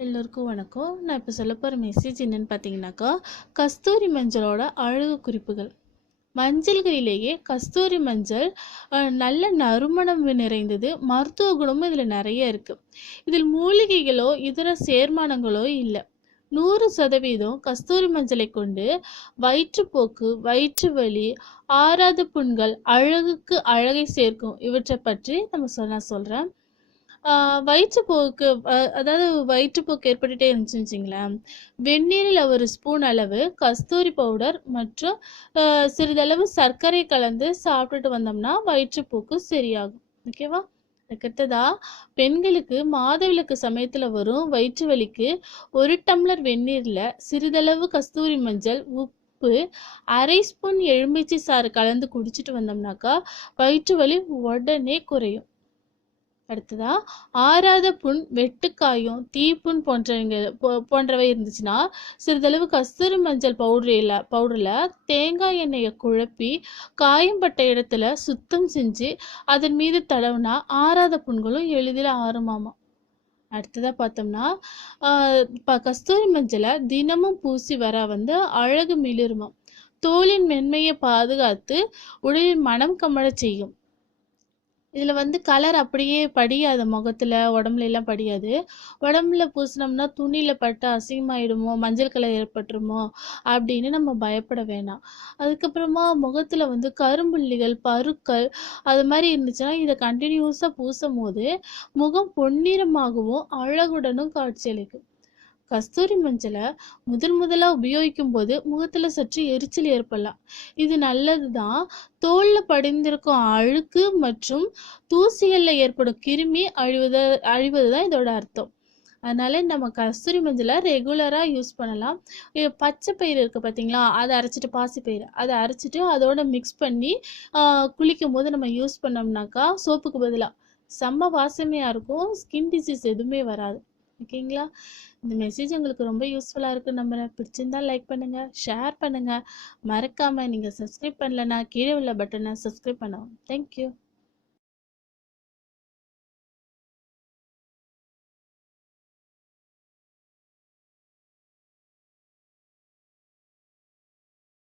எல்லோருக்கும் வணக்கம். நான் இப்போ சொல்ல போகிற மெசேஜ் என்னென்னு பார்த்தீங்கன்னாக்கா கஸ்தூரி மஞ்சளோட அழகு குறிப்புகள். மஞ்சள்களிலேயே கஸ்தூரி மஞ்சள் நல்ல நறுமணம் நிறைந்தது மருத்துவ குணமும் இதில் நிறைய இருக்குது இதில் மூலிகைகளோ இதர சேர்மானங்களோ இல்லை. நூறு சதவீதம் கஸ்தூரி மஞ்சளை கொண்டு வயிற்றுப்போக்கு வயிற்று வலி ஆறாத புண்கள் அழகுக்கு அழகை சேர்க்கும். இவற்றை பற்றி நம்ம சொல் நான் சொல்கிறேன் வயிற்றுப்போக்கு அதாவது வயிற்றுப்போக்கு ஏற்பட்டுட்டே இருந்துச்சுன்னு வச்சுங்களேன். வெந்நீரில் ஒரு ஸ்பூன் அளவு கஸ்தூரி பவுடர் மற்றும் சிறிதளவு சர்க்கரை கலந்து சாப்பிட்டுட்டு வந்தோம்னா வயிற்றுப்போக்கு சரியாகும். ஓகேவா? அதுக்கடுத்ததா பெண்களுக்கு மாதவிலக்கு சமயத்தில் வரும் வயிற்று வலிக்கு ஒரு டம்ளர் வெந்நீரில் சிறிதளவு கஸ்தூரி மஞ்சள் உப்பு அரை ஸ்பூன் எலுமிச்சை சாறு கலந்து குடிச்சிட்டு வந்தோம்னாக்கா வயிற்று வலி உடனே குறையும். அடுத்ததா ஆறாத புண் வெட்டுக்காயம் தீப்புண் போன்றவங்க போ- போன்றவை இருந்துச்சுன்னா சிறிதளவு கஸ்தூரி மஞ்சள் பவுடரில் பவுடரில் தேங்காய் எண்ணெயை குழப்பி காயம்பட்ட இடத்துல சுத்தம் செஞ்சு அதன் மீது தடவுனா ஆறாத புண்களும் எளிதில் ஆறுமாமா. அடுத்ததாக பார்த்தோம்னா இப்போ கஸ்தூரி மஞ்சளை தினமும் பூசி வர வந்து அழகு மிளிருமாம். தோலின் மென்மையை பாதுகாத்து உடலின் மனம் கமழ செய்யும். இதில் வந்து கலர் அப்படியே படியாது முகத்தில் உடம்புல எல்லாம் படியாது. உடம்புல பூசினோம்னா துணியில் பட்டு அசிங்கமாயிடுமோ மஞ்சள் கலர் ஏற்பட்டுருமோ அப்படின்னு நம்ம பயப்பட வேணாம். அதுக்கப்புறமா முகத்தில் வந்து கரும்புள்ளிகள் பருக்கள் அது மாதிரி இருந்துச்சுன்னா இதை கண்டினியூஸாக பூசும் போது முகம் பொன்னிறமாகவும் அழகுடனும் காட்சியளிக்கும் கஸ்தூரி மஞ்சளை முதல் முதலாக உபயோகிக்கும் போது முகத்தில் சற்று எரிச்சல் ஏற்படலாம். இது நல்லது தான் தோலில் படிந்திருக்கும் அழுக்கு மற்றும் தூசிகளில் ஏற்படும் கிருமி அழிவத அழிவது தான் இதோட அர்த்தம். அதனால நம்ம கஸ்தூரி மஞ்சளை ரெகுலராக யூஸ் பண்ணலாம். பச்சை பயிறு இருக்குது பார்த்தீங்களா அதை அரைச்சிட்டு பாசி பயிர் அதை அரைச்சிட்டு அதோட மிக்ஸ் பண்ணி குளிக்கும் போது நம்ம யூஸ் பண்ணோம்னாக்கா சோப்புக்கு பதிலாக செம்ம வாசனையாக இருக்கும். ஸ்கின் டிசீஸ் எதுவுமே வராது. ஓகேங்களா? இந்த மெசேஜ் உங்களுக்கு ரொம்ப யூஸ்ஃபுல்லாக இருக்குன்னு நம்புகிறேன் பிடிச்சிருந்தா லைக் பண்ணுங்கள் ஷேர் பண்ணுங்கள் மறக்காமல் நீங்கள் சப்ஸ்கிரைப் பண்ணலன்னா கீழே உள்ள பட்டனை சப்ஸ்கிரைப் பண்ணவும். தேங்க்யூ